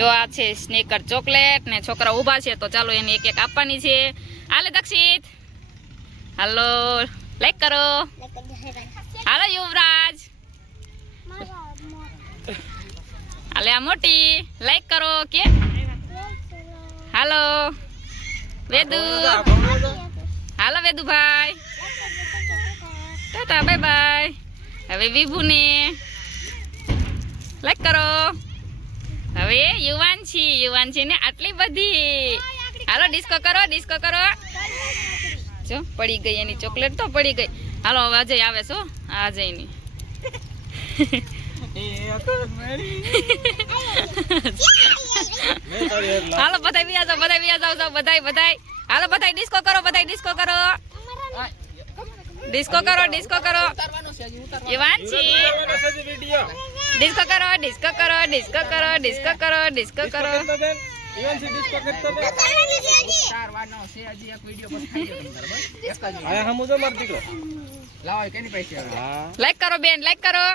જો આ છે સ્નેકર ચોકલેટ ને છોકરા ઊભા છે તો ચાલો એને એક એક આપવાની છે. હાલે દક્ષિત, હાલો લાઈક કરો. હાલો યુવરાજ, હાલે આ મોટી લાઈક કરો કે. હાલો વેદુ, હાલો વેદુભાઈ, ટાટા બાય બાય. હવે વિભુને લાઈક કરો. હવે યુવાન ને આટલી બધી. હાલો ડિસ્કો કરો, ડિસ્કો કરો. જો પડી ગઈ એની ચોકલેટ તો પડી ગઈ. હાલો હવે અજય આવે છો. અજયની હાલો બધા બી જાવ, બધા બી જાવ, બધા. હાલો બધા ડિસ્કો કરો, બધા ડિસ્કો કરો. ડિસ્કો કરો, ડિસ્કો કરો. યુવાનજી ડિસ્કો કરો, ડિસ્કો કરો, ડિસ્કો કરો, ડિસ્કો કરો, ડિસ્કો કરો. લાઈક કરો બેન, લાઈક કરો.